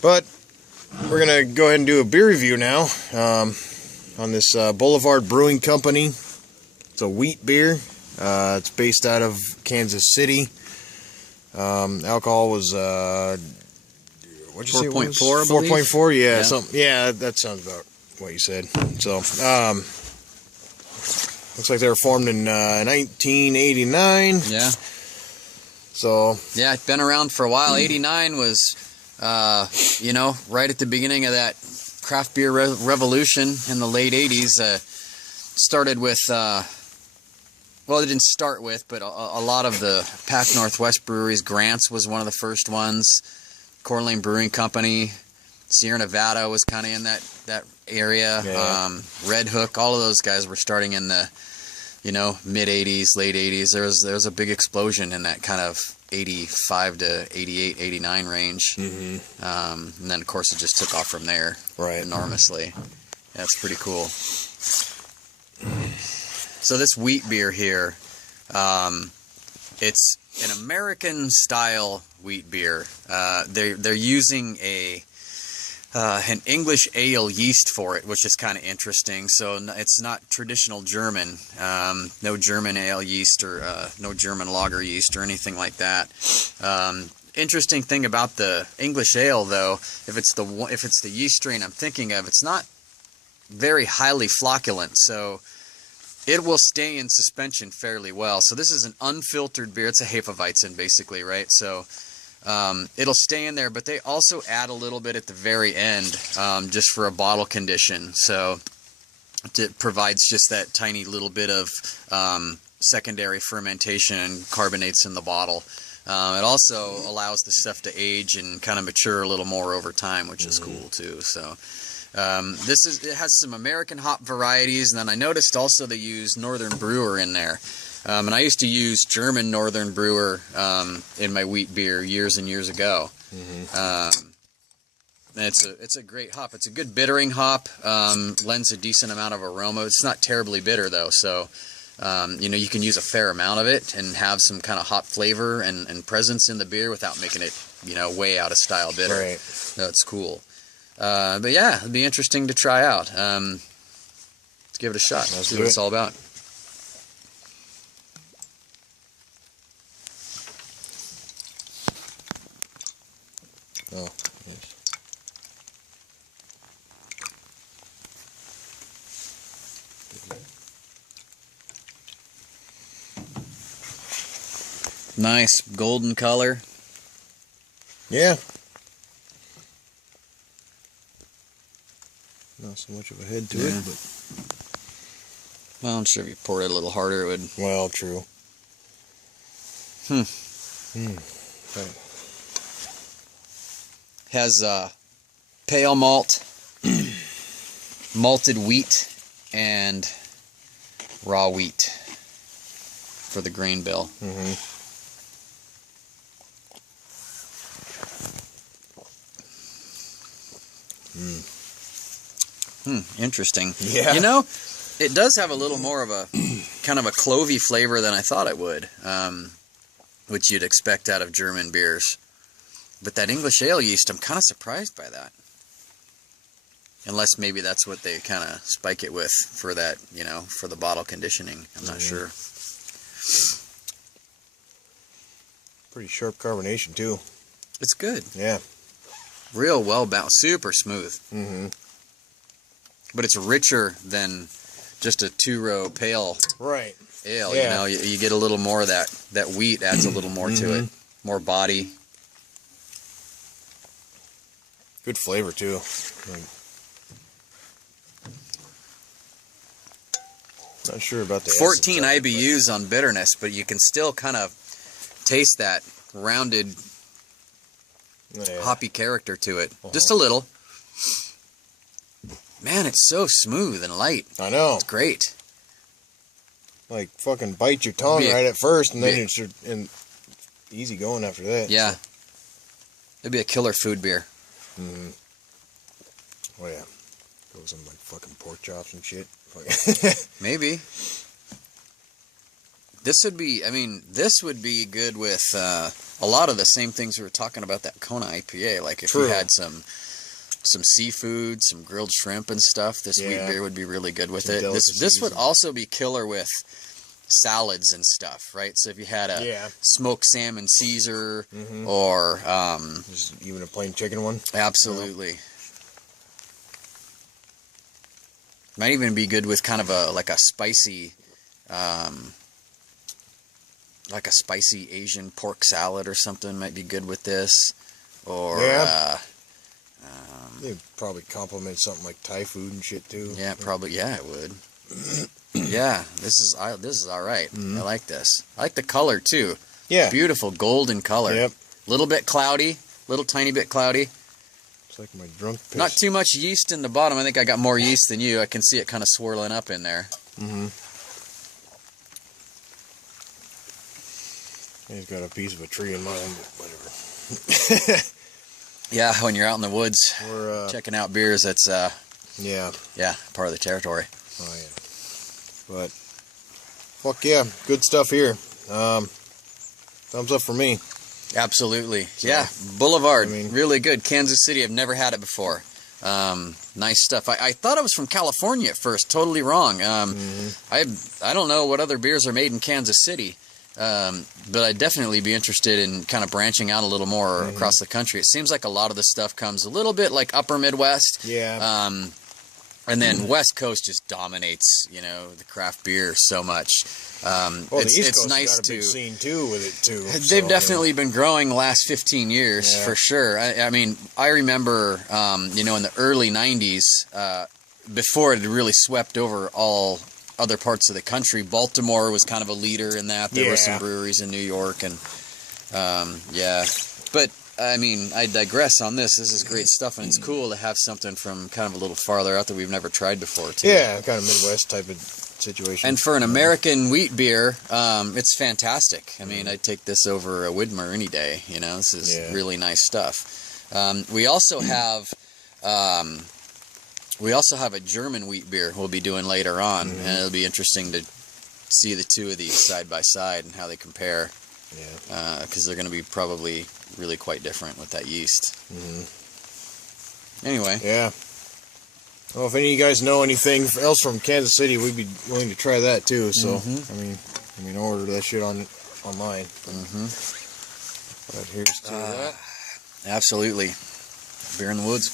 But we're going to go ahead and do a beer review now on this Boulevard Brewing Company. It's a wheat beer. It's based out of Kansas City. Alcohol was, what'd you say it was? 4.4, 4.4, yeah. Yeah, that sounds about what you said. So, looks like they were formed in 1989. Yeah. So. Yeah, it's been around for a while. 89 was, you know, right at the beginning of that craft beer revolution in the late 80s. Started with, well, it didn't start with, but a lot of the Pac Northwest breweries. Grant's was one of the first ones. Coeur d'Alene Brewing Company. Sierra Nevada was kind of in that area. Yeah. Red Hook, all of those guys were starting in the, you know, mid 80s, late 80s. There was a big explosion in that kind of 85 to 88, 89 range. Mm-hmm. And then, of course, it just took off from there enormously. That's pretty cool. So this wheat beer here, it's an American-style wheat beer. They're using an English ale yeast for it, which is kind of interesting. So it's not traditional German, no German ale yeast or no German lager yeast or anything like that. Interesting thing about the English ale, though, if it's the yeast strain I'm thinking of, it's not very highly flocculent, so it will stay in suspension fairly well. So this is an unfiltered beer. It's a Hefeweizen, basically, right? So it'll stay in there, but they also add a little bit at the very end just for a bottle condition. So it provides just that tiny little bit of secondary fermentation and carbonates in the bottle. It also allows the stuff to age and kind of mature a little more over time, which is cool too. So it has some American hop varieties, and then I noticed also they use Northern Brewer in there. And I used to use German Northern Brewer in my wheat beer years and years ago. Mm-hmm. And it's a great hop. It's a good bittering hop. Lends a decent amount of aroma. It's not terribly bitter though, so you know, you can use a fair amount of it and have some kind of hop flavor and presence in the beer without making it, you know, way out of style bitter. Right. So it's cool. But yeah, it'd be interesting to try out. Let's give it a shot. Let's see do what it. it's all about. Oh. Nice golden color. Yeah. Not so much of a head to it, but Well, I'm sure if you poured it a little harder, it would. well, true. Right. Has pale malt, malted wheat, and raw wheat for the grain bill. Mm-hmm. Interesting. Yeah. You know, it does have a little more of a kind of a clovey flavor than I thought it would, which you'd expect out of German beers. But that English ale yeast, I'm kind of surprised by that. Unless maybe that's what they kind of spike it with for that, you know, for the bottle conditioning. I'm not sure. Pretty sharp carbonation too. It's good. Yeah. Real well balanced, super smooth. Mm-hmm. But it's richer than just a two-row pale Right. ale. Yeah. You know, you get a little more of that wheat adds a little more to it, more body. Good flavor too. Like, not sure about the 14 essence of it, IBUs on bitterness, but you can still kind of taste that rounded but- yeah. hoppy character to it. Just a little. Man, it's so smooth and light. I know. It's great. Like fucking bite your tongue right at first, and then it's easy going after that. Yeah. It'd be a killer food beer. Mm-hmm. Oh yeah. Go with some like fucking pork chops and shit. Maybe. This would be, I mean, this would be good with a lot of the same things we were talking about that Kona IPA. Like if you had some seafood, some grilled shrimp and stuff, this wheat beer would be really good with it. This would also be killer with salads and stuff, right? So if you had a smoked salmon Caesar or just even a plain chicken one. Absolutely. Might even be good with kind of a spicy Asian pork salad or something. Might be good with this. Or they'd probably complement something like Thai food and shit too. Yeah, probably. Yeah, it would. Yeah, this is all right. I like this. I like the color too. Yeah, beautiful golden color. Yep. Little bit cloudy, little tiny bit cloudy. It's like my drunk piss. Not too much yeast in the bottom. I think I got more yeast than you. I can see it kind of swirling up in there. He's got a piece of a tree in mind, but whatever. Yeah, when you're out in the woods checking out beers, that's yeah, part of the territory. Oh yeah. But fuck yeah, good stuff here. Thumbs up for me. Absolutely. So, yeah, Boulevard, really good. Kansas City, I've never had it before. Nice stuff. I thought it was from California at first, totally wrong. I don't know what other beers are made in Kansas City. But I'd definitely be interested in kind of branching out a little more across the country. It seems like a lot of the stuff comes a little bit like upper Midwest. Yeah. And then West Coast just dominates, you know, the craft beer so much. The East Coast nice got a big scene too with it too. They've definitely been growing the last 15 years for sure. I mean, I remember, you know, in the early 90s, before it had really swept over all other parts of the country, Baltimore was kind of a leader in that. There were some breweries in New York, and but I mean, I digress on this. This is great stuff, and it's cool to have something from kind of a little farther out that we've never tried before too. Yeah, kind of Midwest type of situation. And for an American wheat beer, it's fantastic. I mean, I'd take this over a Widmer any day. You know, this is really nice stuff. We also have a German wheat beer we'll be doing later on, and it'll be interesting to see the two of these side by side and how they compare. Yeah. Because they're going to be probably really quite different with that yeast. Anyway. Yeah. Well, if any of you guys know anything else from Kansas City, we'd be willing to try that too. So, I mean, order that shit online. But here's to that. Absolutely. Beer in the woods.